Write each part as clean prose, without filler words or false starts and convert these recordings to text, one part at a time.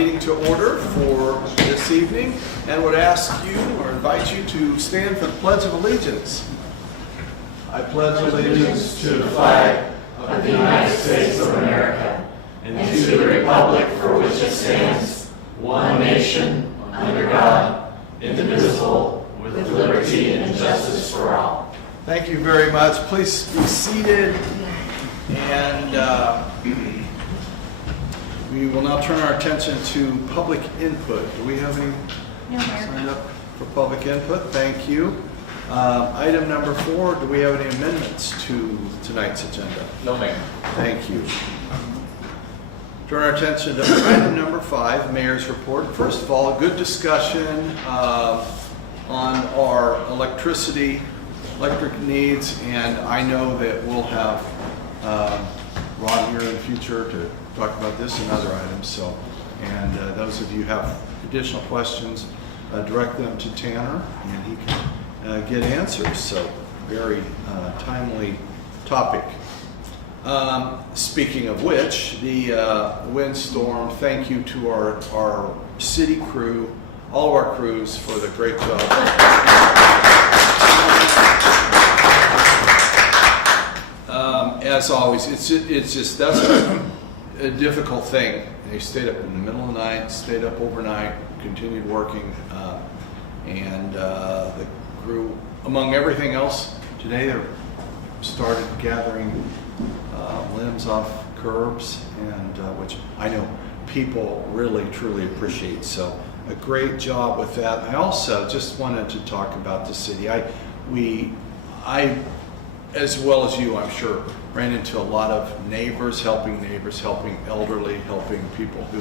meeting to order for this evening and would ask you or invite you to stand for the Pledge of Allegiance. I pledge allegiance to the flag of the United States of America and to the republic for which it stands, one nation, under God, indivisible, with liberty and justice for all. Thank you very much. Please be seated, and we will now turn our attention to public input. Do we have any signed up for public input? Thank you. Item number 4, do we have any amendments to tonight's agenda? No, ma'am. Thank you. Turn our attention to item number 5, Mayor's Report. First of all, a good discussion on our electric needs, and I know that we'll have Ron here in the future to talk about this and other items. So, and those of you who have additional questions, direct them to Tanner, and he can get answers. So, very timely topic. Speaking of which, the windstorm, thank you to our city crew, all of our crews for the great job. As always, it's just that's a difficult thing. They stayed up in the middle of the night, stayed up overnight, continued working, and the crew, among everything else, today they started gathering limbs off curbs, and which I know people really truly appreciate. So a great job with that. I also just wanted to talk about the city. I as well as you, I'm sure, ran into a lot of neighbors, helping elderly, helping people who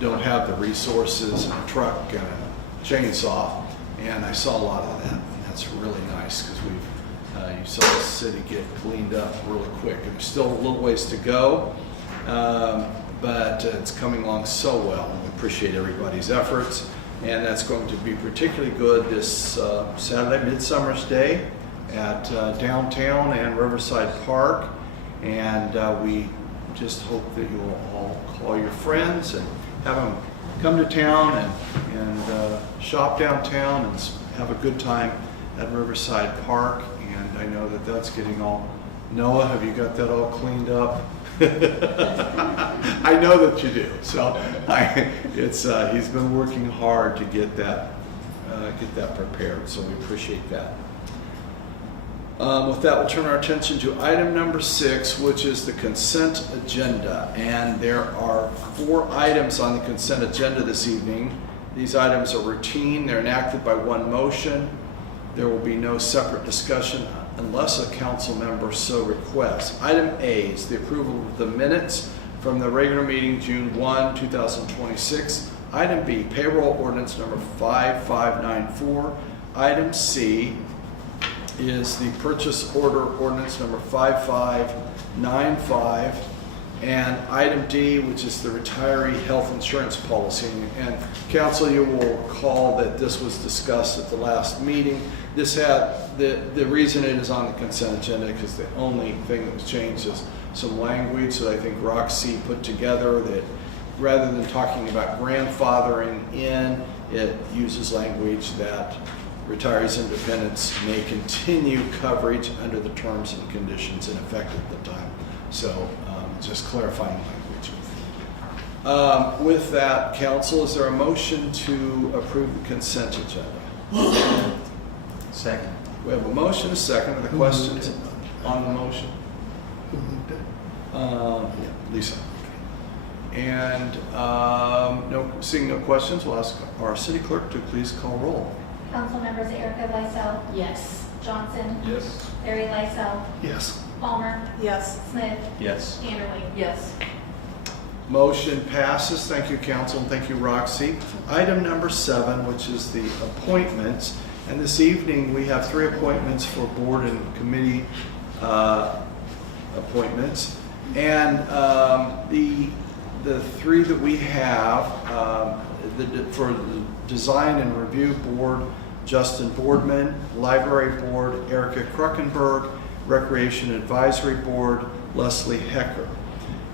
don't have the resources, and a truck and a chainsaw, and I saw a lot of that, and that's really nice because you saw the city get cleaned up really quick, and there's still a little ways to go, but it's coming along so well, and we appreciate everybody's efforts, and that's going to be particularly good this Saturday, Midsummer's Day, at downtown and Riverside Park, and we just hope that you will all call your friends and have them come to town and shop downtown and have a good time at Riverside Park. And I know that that's getting all. Noah, have you got that all cleaned up? I know that you do. So he's been working hard to get that prepared. So we appreciate that. With that, we'll turn our attention to item number 6, which is the consent agenda. And there are 4 items on the consent agenda this evening. These items are routine. They're enacted by one motion. There will be no separate discussion unless a council member so requests. Item A is the approval of the minutes from the regular meeting June 1, 2026. Item B, payroll ordinance number 5594. Item C is the purchase order ordinance number 5595, and item D, which is the retiree health insurance policy. And council, you will recall that this was discussed at the last meeting. This had the reason it is on the consent agenda because the only thing that was changed is some language that I think Roxy put together, that rather than talking about grandfathering in, it uses language that retirees and dependents may continue coverage under the terms and conditions in effect at the time. So just clarifying language. With that, council, is there a motion to approve the consent agenda? Second. We have a motion, a second. Are the questions on the motion? Lisa. And seeing no questions, we'll ask our city clerk to please call roll. Council members Erica Lysell. Yes. Johnson. Yes. Larry Lysell. Yes. Palmer. Yes. Smith. Yes. Anderly. Yes. Motion passes. Thank you, council, and thank you, Roxy. Item number 7, which is the appointments. And this evening we have 3 appointments for board and committee appointments. And the 3 that we have for the Design and Review Board, Justin Boardman; Library Board, Erica Kruckenberg; Recreation Advisory Board, Leslie Hecker.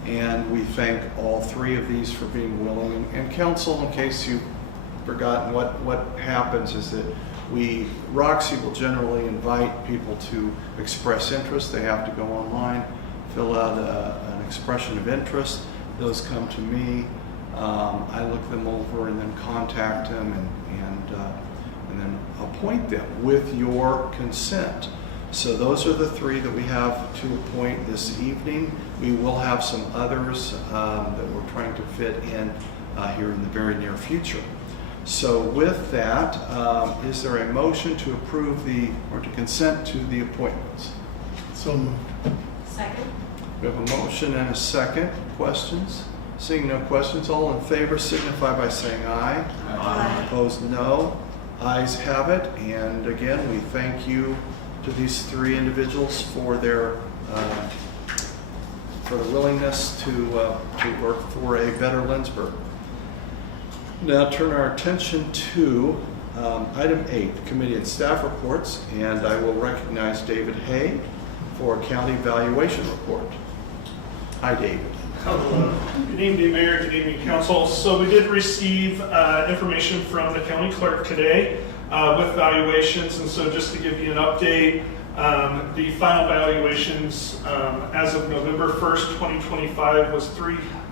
And we thank all three of these for being willing. And council, in case you've forgotten, what happens is that Roxy will generally invite people to express interest. They have to go online, fill out an expression of interest. Those come to me. I look them over and then contact them and then appoint them with your consent. So those are the three that we have to appoint this evening. We will have some others that we're trying to fit in here in the very near future. So with that, is there a motion to approve or to consent to the appointments? So moved. Second. We have a motion and a second. Questions? Seeing no questions, all in favor signify by saying aye. Aye. Opposed, no. Ayes have it. And again, we thank you to these three individuals for their willingness to work for a better Lindsborg. Now turn our attention to item 8, committee and staff reports, and I will recognize David Hay for county valuation report. Hi, David. Hello. Good evening, Mayor. Good evening, Council. So we did receive information from the county clerk today with valuations, and so just to give you an update, the final valuations as of November 1st, 2025 was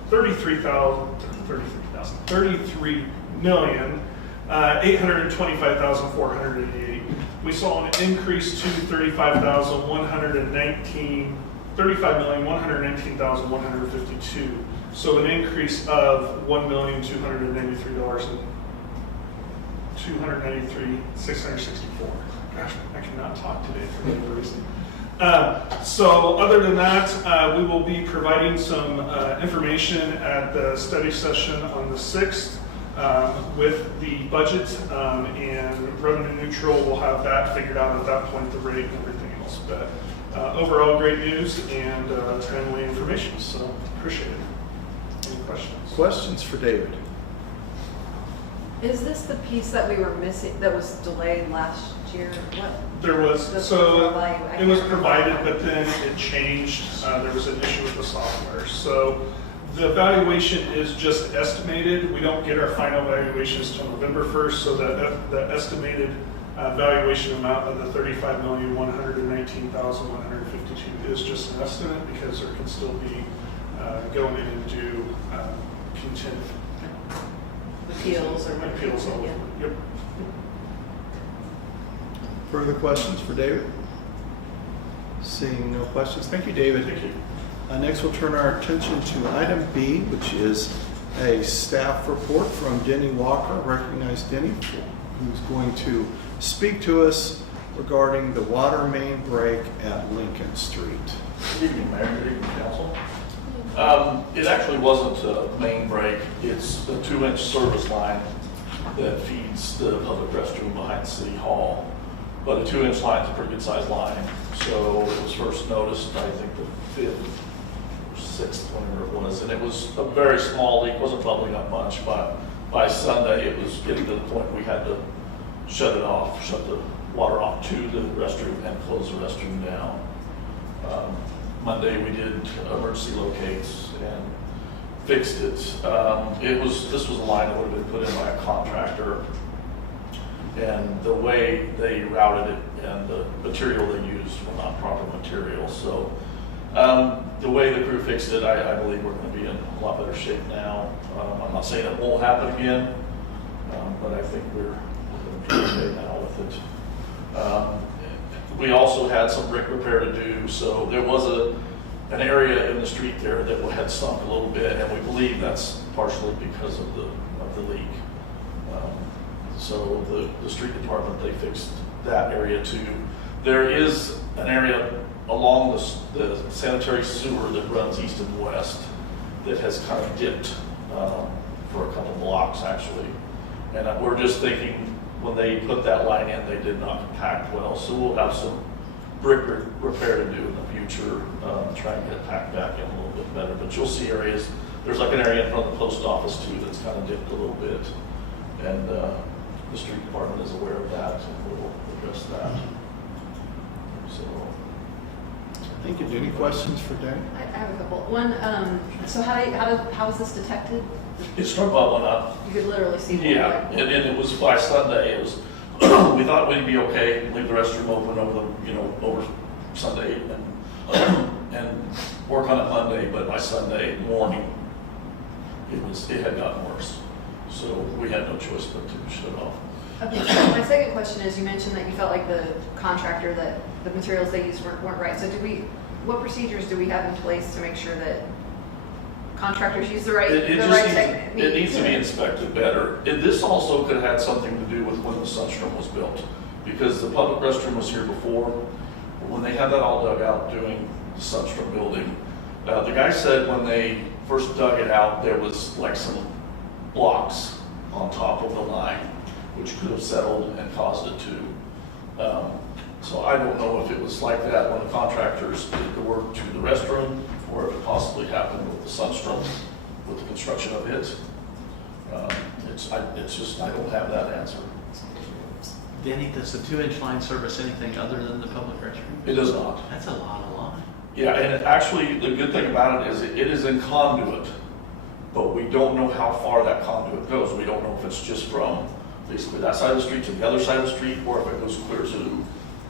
$33,825,488. We saw an increase to $35,119,152. So an increase of $1,293,664. Gosh, I cannot talk today for whatever reason. So other than that, we will be providing some information at the study session on the 6th with the budget and revenue neutral. We'll have that figured out at that point, the rate and everything else. But overall, great news and timely information, so appreciate it. Any questions? Questions for David? Is this the piece that we were missing, that was delayed last year? What? There was, The so value, I it was can't provided, remember. but then it changed. There was an issue with the software. So the valuation is just estimated. We don't get our final valuations till November 1st, so the estimated valuation amount of the $35,119,152 is just an estimate because there can still be going in and do contingent Appeals or whatever. appeals. Yeah. Yep. Further questions for David? Seeing no questions, thank you, David. Thank you. Next, we'll turn our attention to item B, which is a staff report from Denny Walker. Recognize Denny, who's going to speak to us regarding the water main break at Lincoln Street. Good evening, Mayor. Good evening, Council. It actually wasn't a main break. It's a 2-inch service line that feeds the public restroom behind City Hall. But a 2-inch line is a pretty good sized line. So it was first noticed, I think, the 5th or 6th, whenever it was. And it was a very small leak, wasn't bubbling up much. But by Sunday, it was getting to the point we had to shut it off, shut the water off to the restroom and close the restroom down. Monday we did emergency locates and fixed it. This was a line that would have been put in by a contractor, and the way they routed it and the material they used were not proper material. So the way the crew fixed it, I believe we're going to be in a lot better shape now. I'm not saying it won't happen again, but I think we're going to be okay now with it. We also had some brick repair to do, so there was an area in the street there that had sunk a little bit, and we believe that's partially because of the leak. So the street department, they fixed that area too. There is an area along the sanitary sewer that runs east and west that has kind of dipped for a couple blocks actually, and we're just thinking, when they put that line in, they did not compact well. So we'll have some brick repair to do in the future, try and get it packed back in a little bit better. But you'll see areas, there's like an area in front of the post office too that's kind of dipped a little bit. And the street department is aware of that and we'll address that. So Thank you. Any questions for Danny? I have a couple. One, so how was this detected? It started bubbling up. You could literally see. Yeah, and it was by Sunday. It was, we thought we'd be okay, leave the restroom open over Sunday and work on it Monday, but by Sunday morning, it had gotten worse. So we had no choice but to shut it off. Okay, so my second question is, you mentioned that you felt like the contractor, that the materials they used weren't right. So what procedures do we have in place to make sure that contractors use the right technique? It needs to be inspected better. This also could have had something to do with when the sunstrom was built, because the public restroom was here before. When they had that all dug out doing the sunstrom building, the guy said when they first dug it out, there was like some blocks on top of the line, which could have settled and caused it to. So I don't know if it was like that when the contractors did the work to the restroom, or if it possibly happened with the sunstrom, with the construction of it. It's just, I don't have that answer. Danny, does the 2-inch line service anything other than the public restroom? It does not. That's a lot of line. Yeah, and actually, the good thing about it is it is in conduit, but we don't know how far that conduit goes. We don't know if it's just from basically that side of the street to the other side of the street, or if it goes clear to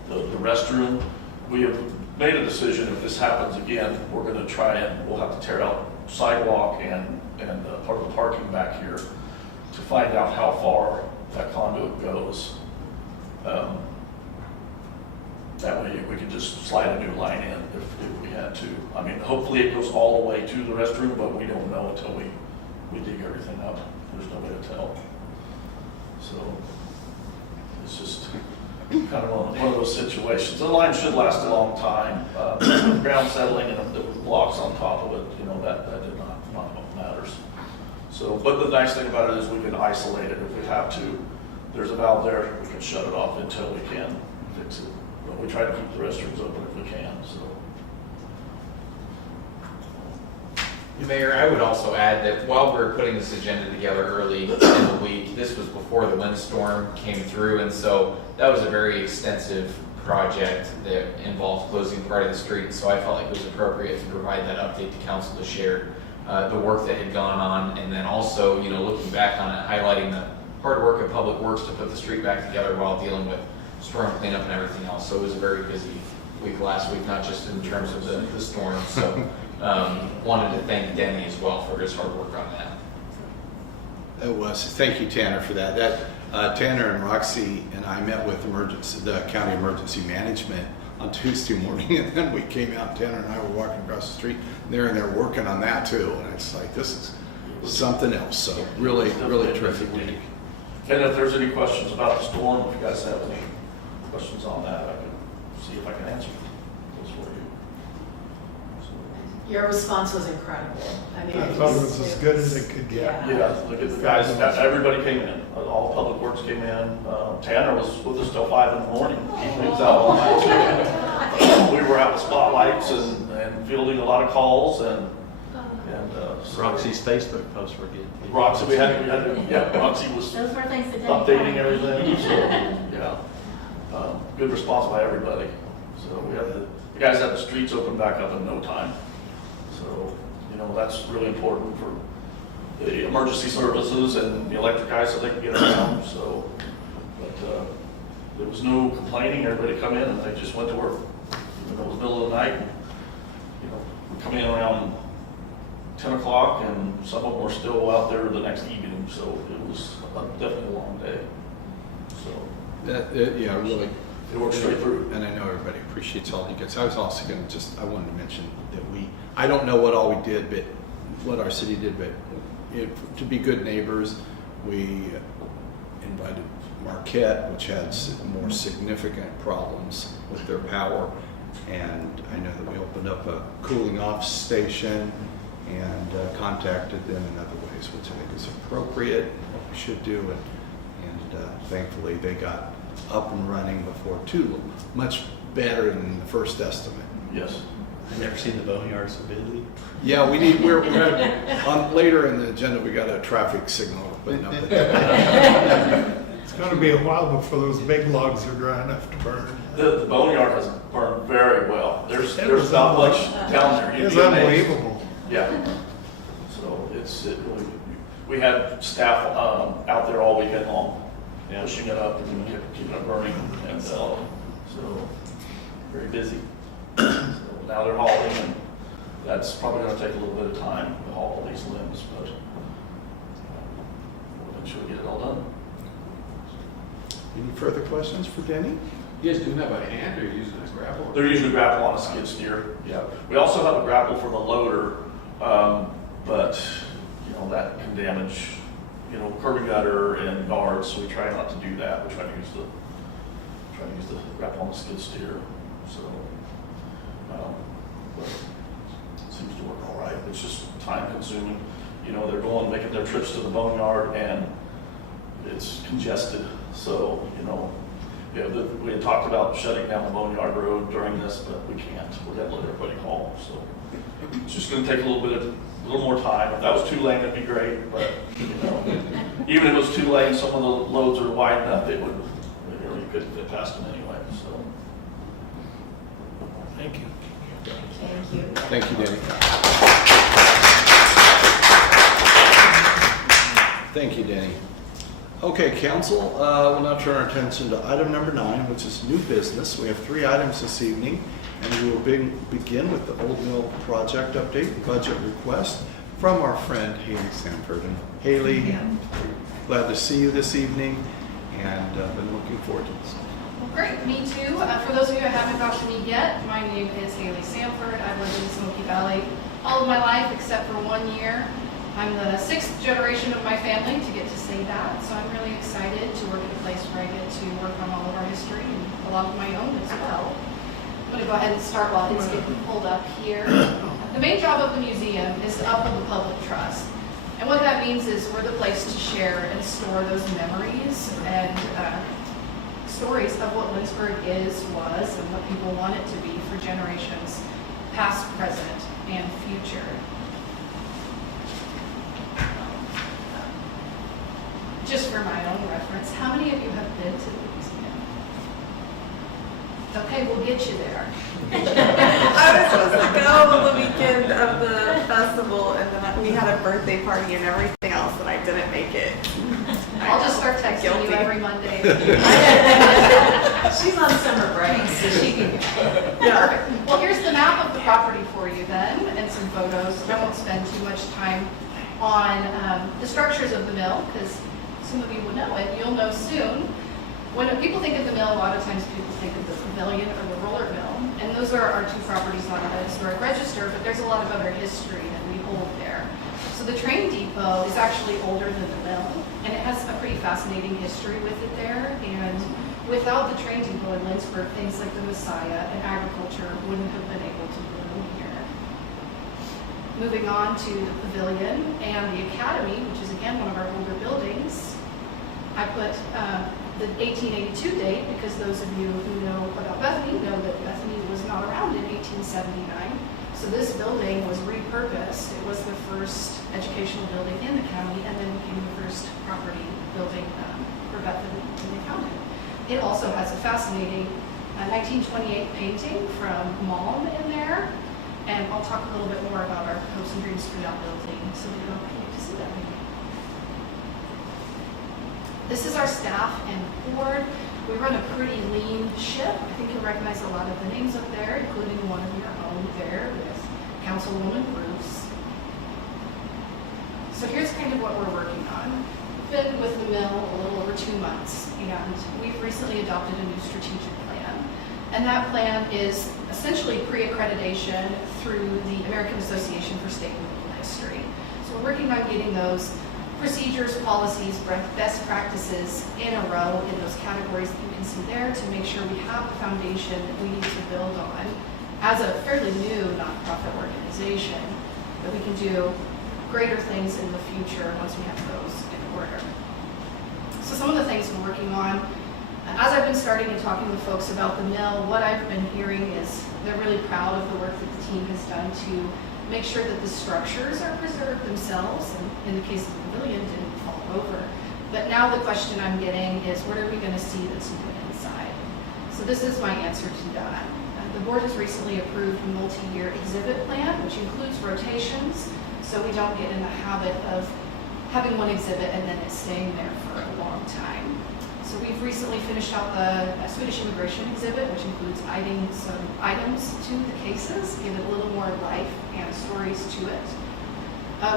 the restroom. We have made a decision, if this happens again, we're gonna try and, we'll have to tear out sidewalk and part of the parking back here to find out how far that conduit goes. That way we could just slide a new line in if we had to. I mean, hopefully it goes all the way to the restroom, but we don't know until we dig everything up. There's no way to tell. So it's just kind of one of those situations. The line should last a long time. With ground settling and the blocks on top of it, that did not what matters. So, but the nice thing about it is we can isolate it if we have to. There's a valve there, we can shut it off until we can fix it. But we try to keep the restrooms open if we can, so. Mayor, I would also add that while we were putting this agenda together early in the week, this was before the windstorm came through, and so that was a very extensive project that involved closing part of the street, so I felt like it was appropriate to provide that update to council to share the work that had gone on, and then also, looking back on it, highlighting the hard work of Public Works to put the street back together while dealing with storm cleanup and everything else. So it was a very busy week last week, not just in terms of the storm. So wanted to thank Denny as well for his hard work on that. It was. Thank you, Tanner, for that. Tanner and Roxy and I met with the county emergency management on Tuesday morning, and then we came out. Tanner and I were walking across the street, and they're in there working on that too. And it's like, this is something else. So really, really terrific week. And if there's any questions about the storm, if you guys have any questions on that, I can see if I can answer those for you. Your response was incredible. I mean, I thought it was as good as it could get. Yeah, look at the guys, everybody came in, all Public Works came in. Tanner was with us till 5 in the morning. He was out all night too. We were out with spotlights and fielding a lot of calls and Roxy's Facebook posts were good. Roxy, Roxy was Those were things that didn't updating happen. everything, so, yeah. Good response by everybody. So we had the guys had the streets open back up in no time. So, that's really important for the emergency services and the electric guys so they can get around. So, but there was no complaining. Everybody come in and they just went to work. Even though it was the middle of the night, we come in around 10 o'clock and some of them were still out there the next evening. So it was definitely a long day. So Yeah, really. it worked straight through. And I know everybody appreciates all you guys. I was also going to I wanted to mention that I don't know what all we did, but what our city did, but to be good neighbors, we invited Marquette, which had more significant problems with their power. And I know that we opened up a cooling off station and contacted them in other ways, which I think is appropriate, what we should do. And thankfully they got up and running before too much better than the first estimate. Yes. I've never seen the boneyard so busy. Yeah, we're on later in the agenda. We got a traffic signal putting up. It's gonna be a while before those big logs are dry enough to burn. The boneyard has burned very well. There's It was not much down there. You'd It's be amazed. unbelievable. Yeah. So we had staff out there all weekend long, pushing it up and keeping it burning, and so very busy. So now they're hauling, and that's probably going to take a little bit of time to haul all these limbs, but we'll eventually get it all done. Any further questions for Denny? You guys doing that by hand or using a grapple? They're usually grapple on a skid steer. Yeah. We also have a grapple for the loader, but that can damage curb and gutter and guards, so we try not to do that. We try to use the grapple on the skid steer. So, but it seems to work all right. It's just time consuming. They're making their trips to the boneyard, and it's congested. So, we had talked about shutting down the boneyard road during this, but we can't. We're going to let everybody haul. So it's just going to take a little more time. If that was 2 lane, that'd be great. But even if it was 2 lanes, some of the loads are wide enough, you couldn't fit past them anyway. So Thank you. Thank you. Thank you, Denny. Thank you, Denny. Okay, council, we'll now turn our attention to item number 9, which is new business. We have 3 items this evening, and we will begin with the Old Mill project update, budget request from our friend Haley Sanford. And Haley, glad to see you this evening, and been looking forward to this. Well, great, me too. For those of you who haven't got to meet yet, my name is Haley Sanford. I've lived in Smoky Valley all of my life except for 1 year. I'm the 6th generation of my family to get to say that, so I'm really excited to work at a place where I get to work on all of our history and a lot of my own as well. I'm going to go ahead and start while it's getting pulled up here. The main job of the museum is to uphold the public trust. And what that means is we're the place to share and store those memories and stories of what Lindsborg is, was, and what people want it to be for generations past, present, and future. Just for my own reference, how many of you have been to the museum? Okay, we'll get you there. I was supposed to go the weekend of the festival, and then we had a birthday party and everything else, and I didn't make it. I'll just start texting you Guilty. every Monday. She's on summer break, so she can go. Perfect. Well, here's the map of the property for you then, and some photos. I won't spend too much time on the structures of the mill, because some of you will know it. You'll know soon. When people think of the mill, a lot of times people think of the pavilion or the roller mill, and those are our 2 properties on the historic register, but there's a lot of other history that we hold there. So the train depot is actually older than the mill, and it has a pretty fascinating history with it there, and without the train depot in Lindsborg, things like the Messiah and agriculture wouldn't have been able to bloom here. Moving on to the pavilion and the academy, which is again one of our older buildings. I put the 1882 date because those of you who know about Bethany know that Bethany was not around in 1879. So this building was repurposed. It was the first educational building in the county and then became the first property building for Bethany in the county. It also has a fascinating 1928 painting from Malm in there. And I'll talk a little bit more about our hopes and dreams for that building so that you don't get to see that maybe. This is our staff and board. We run a pretty lean ship. I think you'll recognize a lot of the names up there, including one of your own there with Councilwoman Bruce. So here's kind of what we're working on. We've been with the mill a little over 2 months, and we've recently adopted a new strategic plan. And that plan is essentially pre-accreditation through the American Association for State and Local History. So we're working on getting those procedures, policies, best practices in a row in those categories that you can see there to make sure we have the foundation that we need to build on as a fairly new nonprofit organization, that we can do greater things in the future once we have those in order. So some of the things we're working on, as I've been starting and talking with folks about the mill, what I've been hearing is they're really proud of the work that the team has done to make sure that the structures are preserved themselves, and in the case of the pavilion, didn't fall over. But now the question I'm getting is, what are we going to see that's new inside? So this is my answer to that. The board has recently approved a multi-year exhibit plan, which includes rotations, so we don't get in the habit of having one exhibit and then it staying there for a long time. So we've recently finished out the Swedish immigration exhibit, which includes adding some items to the cases, give it a little more life and stories to it.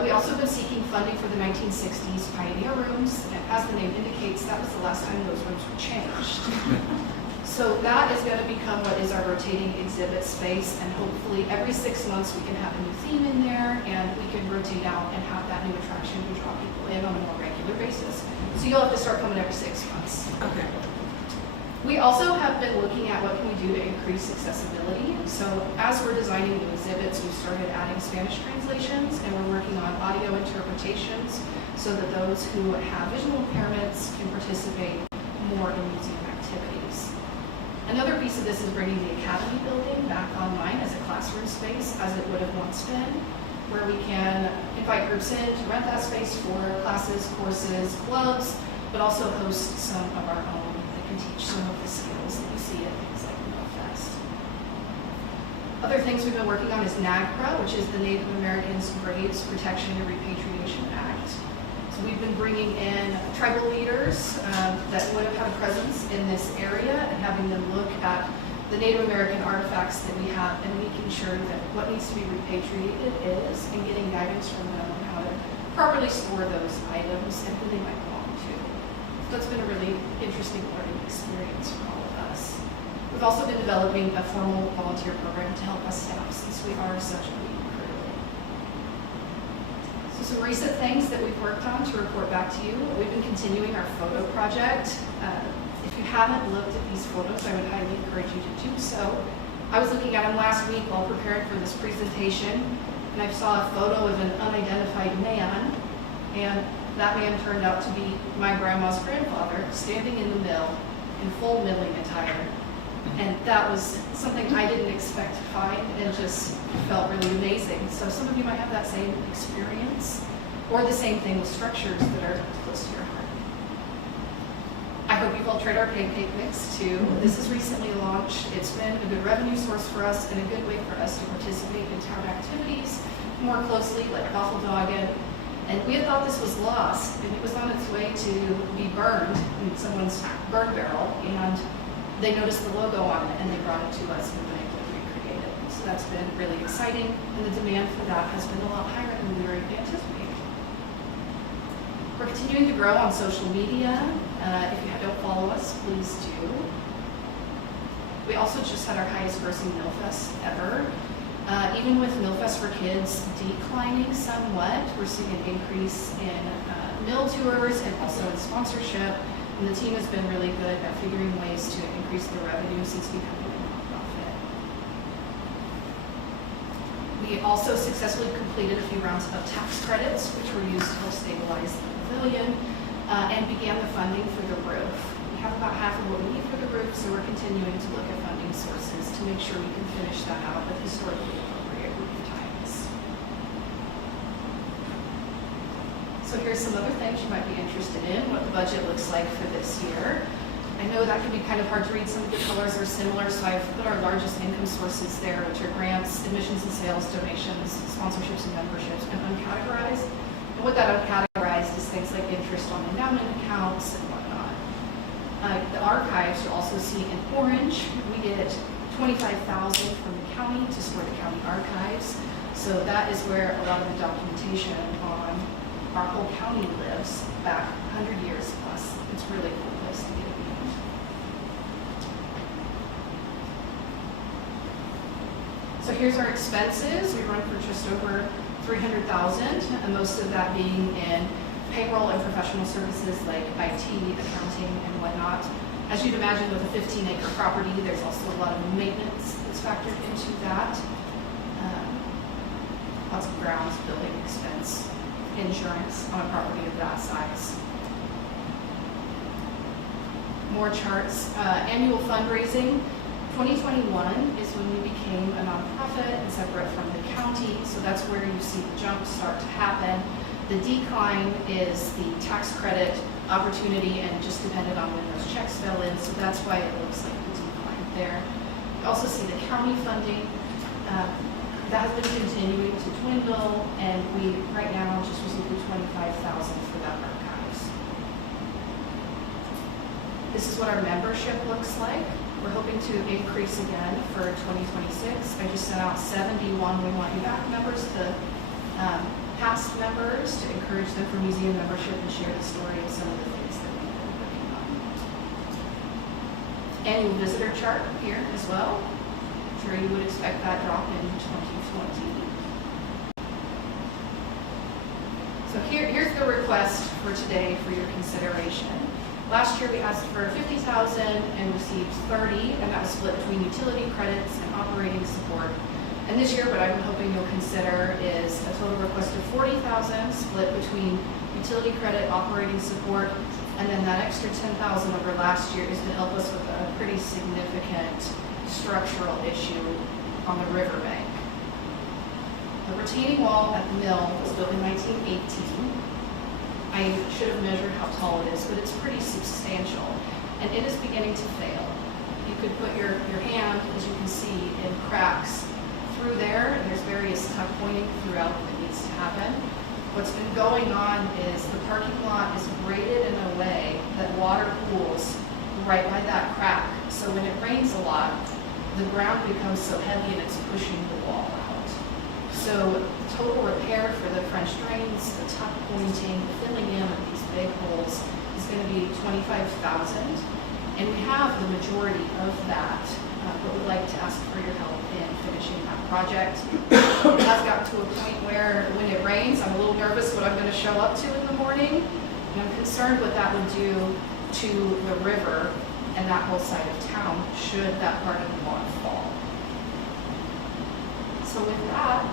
We also have been seeking funding for the 1960s pioneer rooms, and as the name indicates, that was the last time those rooms were changed. So that is going to become what is our rotating exhibit space, and hopefully every 6 months we can have a new theme in there, and we can rotate out and have that new attraction to draw people in on a more regular basis. So you'll have to start coming every 6 months. Okay. We also have been looking at what can we do to increase accessibility. So as we're designing new exhibits, we've started adding Spanish translations, and we're working on audio interpretations so that those who have visual impairments can participate more in museum activities. Another piece of this is bringing the Academy building back online as a classroom space, as it would have once been, where we can invite groups in to rent that space for classes, courses, clubs, but also host some of our own that can teach some of the skills that you see at things like Fest. Other things we've been working on is NAGPRA, which is the Native Americans Graves Protection and Repatriation Act. So we've been bringing in tribal leaders that would have had a presence in this area and having them look at the Native American artifacts that we have and making sure that what needs to be repatriated is, and getting guidance from them on how to properly store those items and who they might belong to. So it's been a really interesting learning experience for all of us. We've also been developing a formal volunteer program to help us staff since we are such a big crew. So some recent things that we've worked on to report back to you. We've been continuing our photo project. If you haven't looked at these photos, I would highly encourage you to do so. I was looking at them last week while preparing for this presentation, and I saw a photo of an unidentified man, and that man turned out to be my grandma's grandfather standing in the mill in full milling attire. And that was something I didn't expect to find and just felt really amazing. So some of you might have that same experience, or the same thing with structures that are close to your heart. I hope you've all tried our pancake mix too. This is recently launched. It's been a good revenue source for us and a good way for us to participate in town activities more closely, like waffle dogging. And we had thought this was lost, and it was on its way to be burned in someone's burn barrel, and they noticed the logo on it and they brought it to us and we were able to recreate it. So that's been really exciting, and the demand for that has been a lot higher than we were anticipating. We're continuing to grow on social media. If you don't follow us, please do. We also just had our highest grossing MillFest ever. Even with MillFest for Kids declining somewhat, we're seeing an increase in mill tours and also in sponsorship. And the team has been really good at figuring ways to increase the revenue since becoming a nonprofit. We also successfully completed a few rounds of tax credits, which were used to help stabilize the pavilion, and began the funding for the roof. We have about half of what we need for the roof, so we're continuing to look at funding sources to make sure we can finish that out with historically appropriate roof times. So here's some other things you might be interested in, what the budget looks like for this year. I know that can be kind of hard to read. Some of the colors are similar, so I've put our largest income sources there, which are grants, admissions and sales, donations, sponsorships and memberships, and uncategorized. And what that uncategorized is things like interest on endowment accounts and whatnot. The archives you'll also see in orange. We get $25,000 from the county to store the county archives. So that is where a lot of the documentation on our whole county lives back 100 years plus. It's a really cool place to be. So here's our expenses. We run for just over $300,000, and most of that being in payroll and professional services like IT, accounting, and whatnot. As you'd imagine, with a 15-acre property, there's also a lot of maintenance that's factored into that. Lots of grounds, building expense, insurance on a property of that size. More charts. Annual fundraising. 2021 is when we became a nonprofit and separate from the county, so that's where you see the jump start to happen. The decline is the tax credit opportunity and just depended on when those checks fell in, so that's why it looks like a decline there. You also see the county funding. That has been continuing to dwindle, and we right now just received $25,000 for that archives. This is what our membership looks like. We're hoping to increase again for 2026. I just sent out 71 We Want You Back members to past members to encourage them for museum membership and share the story of some of the things that we've been working on. Annual visitor chart here as well. I'm sure you would expect that drop in 2020. So here's the request for today for your consideration. Last year we asked for $50,000 and received $30,000, and that was split between utility credits and operating support. And this year, what I'm hoping you'll consider is a total request of $40,000 split between utility credit, operating support, and then that extra $10,000 over last year is to help us with a pretty significant structural issue on the riverbank. The retaining wall at the mill was built in 1918. I should have measured how tall it is, but it's pretty substantial, and it is beginning to fail. You could put your hand, as you can see, in cracks through there, and there's various tuck pointing throughout that needs to happen. What's been going on is the parking lot is graded in a way that water pools right by that crack. So when it rains a lot, the ground becomes so heavy and it's pushing the wall out. So total repair for the French drains, the tuck pointing, the filling in of these big holes is going to be $25,000. And we have the majority of that, but we'd like to ask for your help in finishing that project. It has gotten to a point where when it rains, I'm a little nervous what I'm going to show up to in the morning. And I'm concerned what that would do to the river and that whole side of town should that parking lot fall. So with that, I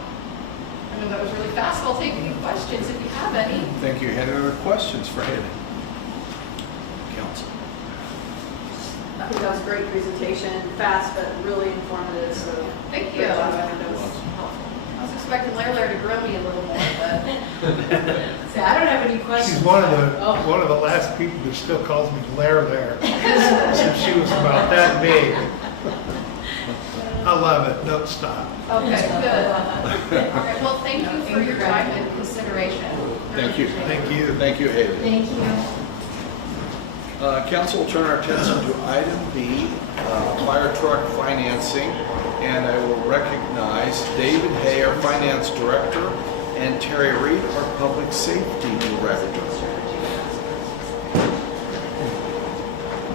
know that was really fast. I'll take any questions if you have any. Thank you. Any other questions for Haley? Council. I think that was a great presentation, fast but really informative, so. Thank you. Great job. I think that was helpful. I was expecting Lair to grill me a little more, but see, I don't have any questions. She's one of the last people that still calls me Lair there, since she was about that big. I love it, don't stop. Okay, good. All right, well, thank you for your time and consideration. Thank you. Thank you. Thank you, Haley. Thank you. Council will turn our attention to item B, fire truck financing, and I will recognize David Hay, our finance director, and Terry Reed, our public safety director.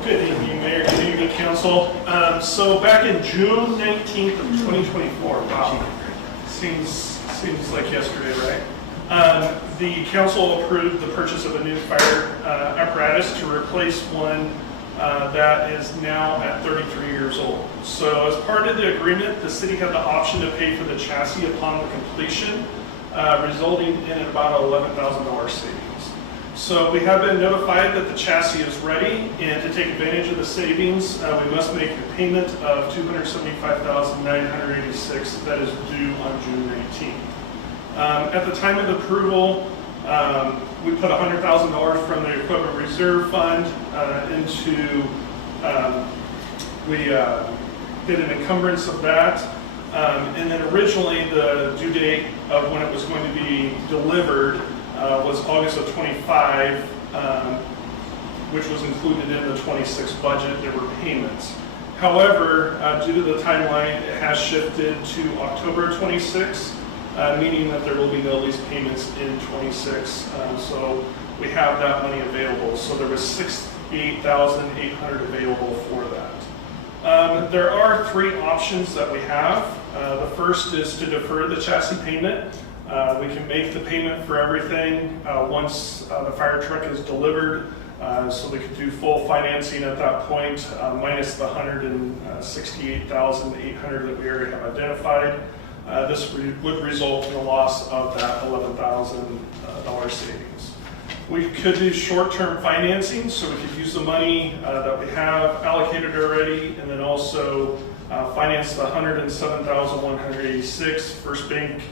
Good evening, Mayor. Good evening, Council. So back in June 19th of 2024, wow, seems like yesterday, right? The council approved the purchase of a new fire apparatus to replace one that is now at 33 years old. So as part of the agreement, the city had the option to pay for the chassis upon the completion, resulting in about $11,000 savings. So we have been notified that the chassis is ready, and to take advantage of the savings, we must make a payment of $275,986 that is due on June 19th. At the time of approval, we put $100,000 from the equipment reserve fund into, we did an encumbrance of that. And then originally the due date of when it was going to be delivered was August of 25, which was included in the 26 budget. There were payments. However, due to the timeline, it has shifted to October 26, meaning that there will be no lease payments in 26. So we have that money available. So there was $68,800 available for that. There are three options that we have. The first is to defer the chassis payment. We can make the payment for everything once the fire truck is delivered. So we could do full financing at that point, minus the $168,800 that we already have identified. This would result in the loss of that $11,000 savings. We could do short-term financing, so we could use the money that we have allocated already, and then also financed the $107,186 First Bank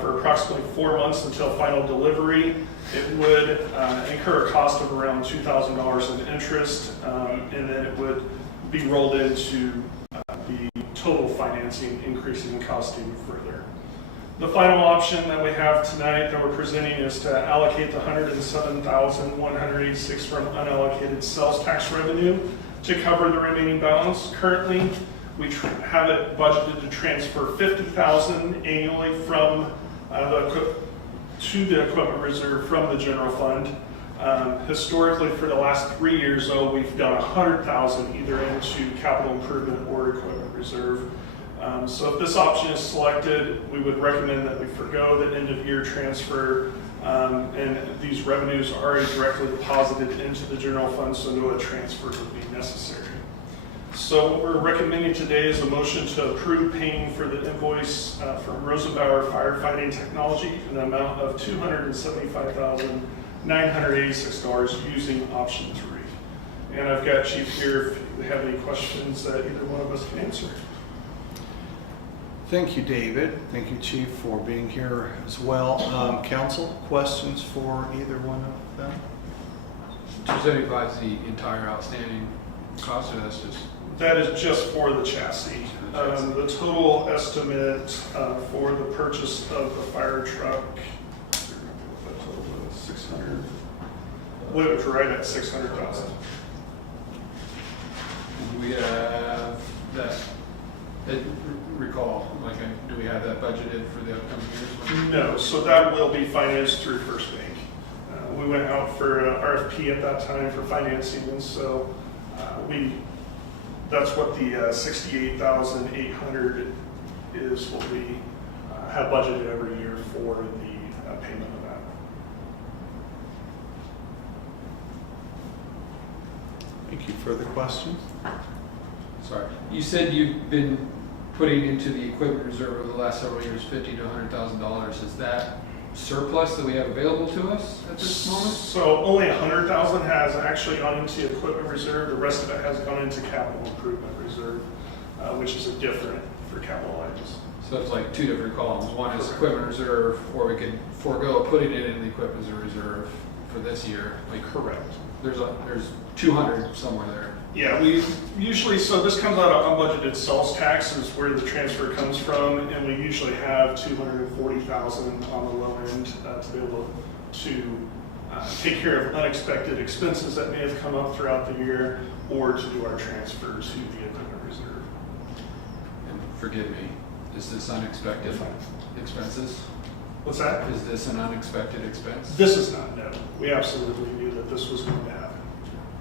for approximately 4 months until final delivery. It would incur a cost of around $2,000 in interest, and then it would be rolled into the total financing, increasing the cost even further. The final option that we have tonight that we're presenting is to allocate the $107,186 from unallocated sales tax revenue to cover the remaining balance. Currently, we have it budgeted to transfer $50,000 annually from to the equipment reserve from the general fund. Historically, for the last 3 years, though, we've done $100,000 either into capital improvement or equipment reserve. So if this option is selected, we would recommend that we forgo the end of year transfer, and these revenues are already directly deposited into the general fund, so no transfer would be necessary. So what we're recommending today is a motion to approve paying for the invoice from Rosenbauer Firefighting Technology in the amount of $275,986 using option 3. And I've got Chief here if you have any questions that either one of us can answer. Thank you, David. Thank you, Chief, for being here as well. Council, questions for either one of them? 275 is the entire outstanding cost, or that's just? That is just for the chassis. The total estimate for the purchase of the fire truck, I don't remember what that total was, 600. Well, it was right at 600,000. Do we have that? Recall, like, do we have that budgeted for the upcoming years? No, so that will be financed through First Bank. We went out for an RFP at that time for financing, and so that's what the 68,800 is what we have budgeted every year for the payment of that. Thank you. Further questions? Sorry. You said you've been putting into the equipment reserve over the last several years $50,000 to $100,000. Is that surplus that we have available to us at this moment? So only 100,000 has actually gone into equipment reserve. The rest of it has gone into capital improvement reserve, which is a different for capital items. So it's like two different columns. One is equipment reserve, or we could forego putting it in the equipment reserve for this year. Like, Correct. there's 200 somewhere there. Yeah, we usually, so this comes out of unbudgeted sales tax is where the transfer comes from, and we usually have 240,000 on the low end to be able to take care of unexpected expenses that may have come up throughout the year, or to do our transfer to the equipment reserve. And forgive me, is this unexpected expenses? What's that? Is this an unexpected expense? This is not, no. We absolutely knew that this was going to happen.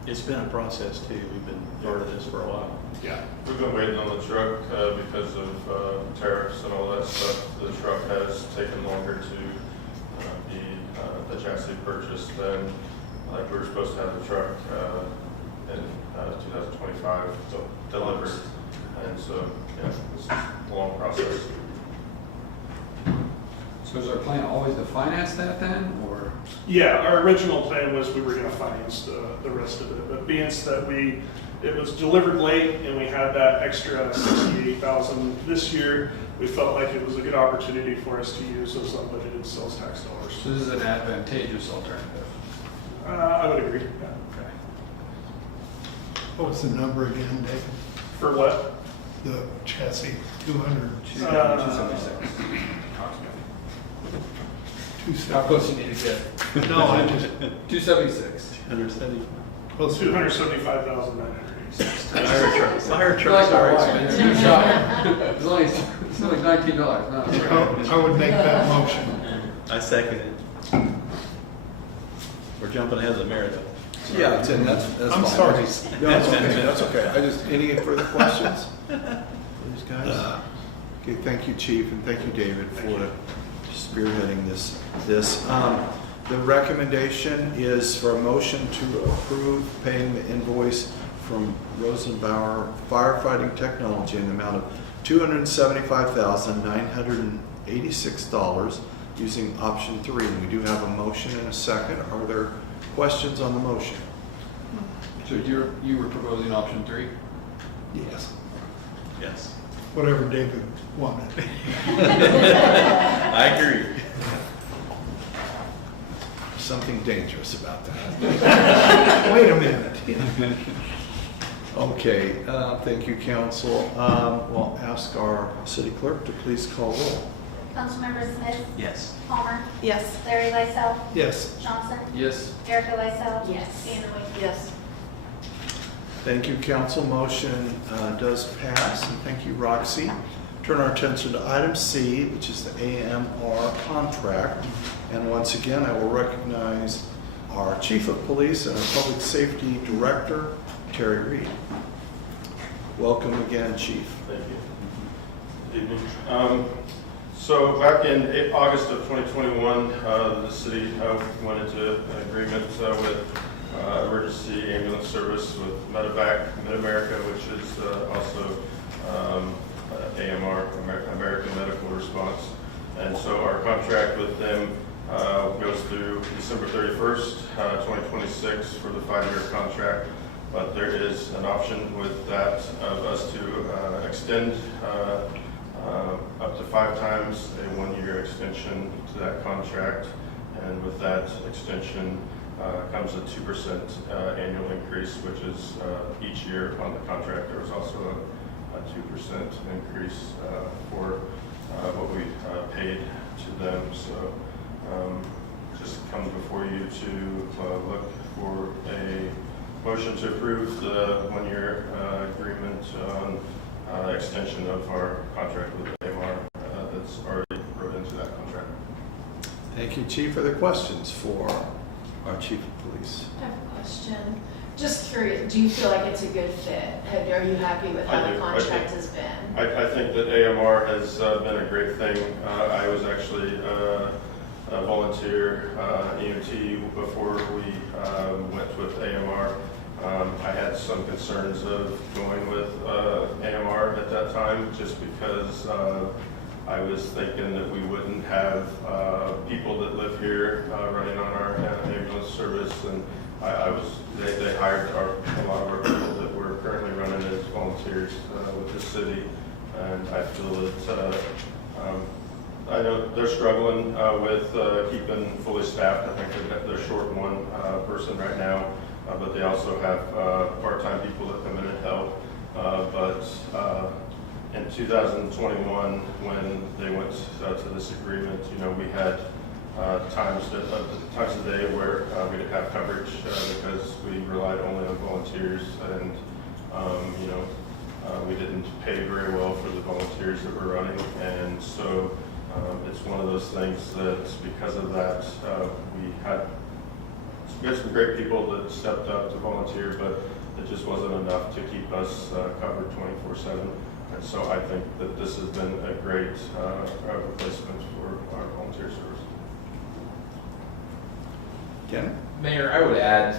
It's been a process too. We've been part of this for a while. Yeah. We've been waiting on the truck because of tariffs and all that stuff. The truck has taken longer to be the chassis purchased than like we were supposed to have the truck in 2025 delivered. And so, yeah, it's a long process. So is our plan always to finance that then, or? Yeah, our original plan was we were going to finance the rest of it, but being that it was delivered late and we had that extra 68,000 this year, we felt like it was a good opportunity for us to use those unbudgeted sales tax dollars. So this is an advantageous alternative. I would agree. Yeah. Okay. What's the number again, David? For what? The chassis, 200. 276. How close you need to get? No, I just, 276. 170. close to 275,986. Fire trucks are expensive. It's only $19. No, it's right. I would make that motion. I second it. We're jumping ahead of the marathon. Yeah, that's I'm fine. sorry. No, that's okay. That's okay. Any further questions? These guys? Okay, thank you, Chief, and thank you, David, for spearheading this. The recommendation is for a motion to approve paying the invoice from Rosenbauer Firefighting Technology in the amount of $275,986 using option 3. And we do have a motion and a second. Are there questions on the motion? So you were proposing option 3? Yes. Yes. whatever David wanted. I agree. Something dangerous about that. Wait a minute. Okay, thank you, council. We'll ask our city clerk to please call roll. Councilmember Smith, Yes. Palmer, Yes. Larry Lysell, Yes. Johnson, Yes. Erica Lysell. Yes. Anne Marie. Yes. Thank you, council. Motion does pass, and thank you, Roxy. Turn our attention to item C, which is the AMR contract. And once again, I will recognize our Chief of Police and our Public Safety Director, Terry Reed. Welcome again, Chief. Thank you. Good evening. So back in August of 2021, the city went into an agreement with emergency ambulance service with Medevac, Mid-America, which is also AMR, American Medical Response. And so our contract with them goes through December 31st, 2026 for the 5-year contract. But there is an option with that of us to extend up to 5 times a 1-year extension to that contract. And with that extension comes a 2% annual increase, which is each year on the contract. There was also a 2% increase for what we paid to them. So just come before you to look for a motion to approve the 1-year agreement on extension of our contract with AMR that's already wrote into that contract. Thank you, Chief. Are there questions for our Chief of Police? I have a question. Just curious, do you feel like it's a good fit? Are you happy with how the contract has been? I think that AMR has been a great thing. I was actually a volunteer EMT before we went with AMR. I had some concerns of going with AMR at that time just because I was thinking that we wouldn't have people that live here running on our ambulance service, and they hired a lot of our people that were currently running as volunteers with the city, and I feel that I know they're struggling with keeping fully staffed. I think they're short one person right now, but they also have part-time people that come in and help. But in 2021, when they went to this agreement, we had times of the day where we didn't have coverage because we relied only on volunteers, and we didn't pay very well for the volunteers that were running, and so it's one of those things that because of that we had some great people that stepped up to volunteer, but it just wasn't enough to keep us covered 24/7. And so I think that this has been a great replacement for our volunteer service. Ken? Mayor, I would add,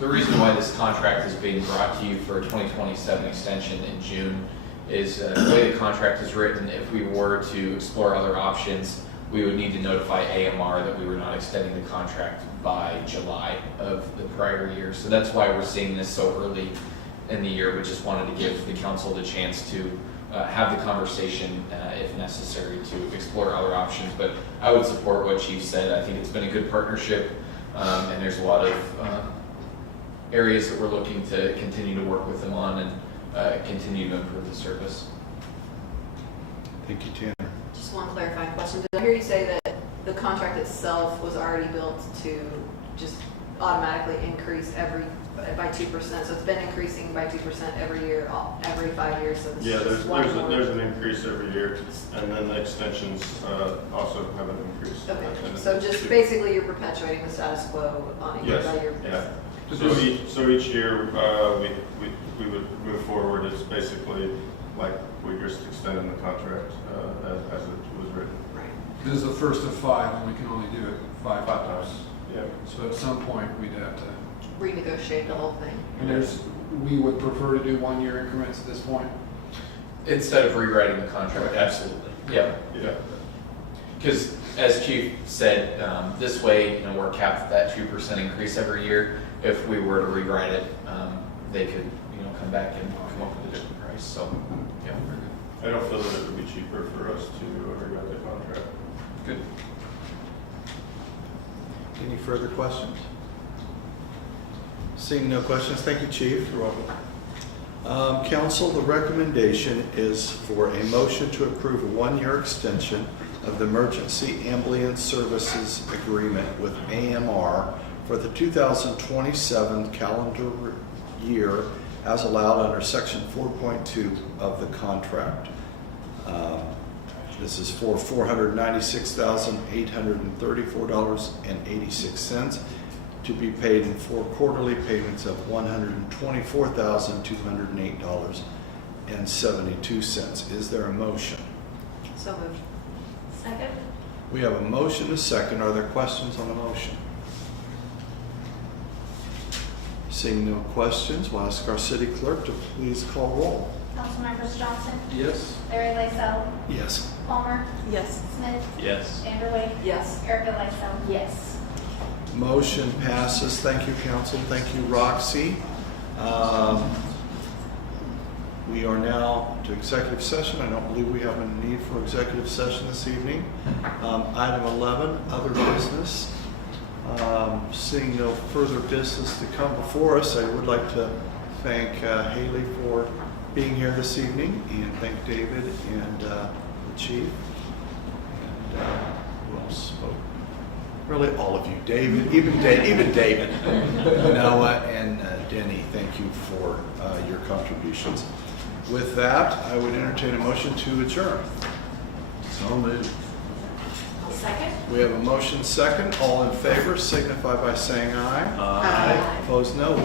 the reason why this contract is being brought to you for a 2027 extension in June is the way the contract is written. If we were to explore other options, we would need to notify AMR that we were not extending the contract by July of the prior year. So that's why we're seeing this so early in the year. We just wanted to give the council the chance to have the conversation, if necessary, to explore other options. But I would support what Chief said. I think it's been a good partnership, and there's a lot of areas that we're looking to continue to work with them on and continue to improve the service. Thank you, Tanner. Just one clarifying question. Did I hear you say that the contract itself was already built to just automatically increase by 2%? So it's been increasing by 2% every year, every 5 years. So this Yeah, is there's just one more. an increase every year, and then the extensions also have an increase. Okay, And so just basically you're perpetuating the status quo on a year by year basis. Yeah. So each year we would move forward. It's basically like we just extended the contract as it was written. Right. This is the first of 5, and we can only do it 5 times. Yeah. So at some point, we'd have to, Renegotiate the whole thing. and we would prefer to do 1-year increments at this point. Instead of rewriting the contract, absolutely. Yeah. Yeah. Because as Chief said, this way, we're capped at that 2% increase every year. If we were to rewrite it, they could, come back and come up with a different price, so, yeah, we're good. I don't feel that it would be cheaper for us to rewrite the contract. Good. Any further questions? Seeing no questions, thank you, Chief. You're welcome. Council, the recommendation is for a motion to approve a one-year extension of the Emergency Ambulance Services Agreement with AMR for the 2027 calendar year as allowed under Section 4.2 of the contract. This is for $496,834.86 to be paid in 4 quarterly payments of $124,208.72. Is there a motion? So moved. Second. We have a motion, a second. Are there questions on the motion? Seeing no questions, we'll ask our city clerk to please call roll. Councilmembers Johnson, Yes. Larry Lysell, Yes. Palmer, Yes. Smith, Yes. Vanderway, Yes. Erica Lysell. Yes. Motion passes. Thank you, council. Thank you, Roxy. We are now to executive session. I don't believe we have a need for executive session this evening. Item 11, other business. Seeing no further business to come before us, I would like to thank Haley for being here this evening, and thank David and the chief. And who else spoke? Really, all of you. David, even David, Noah, and Denny, thank you for your contributions. With that, I would entertain a motion to adjourn. So moved. Second. We have a motion second. All in favor signify by saying aye. Aye. Opposed, no.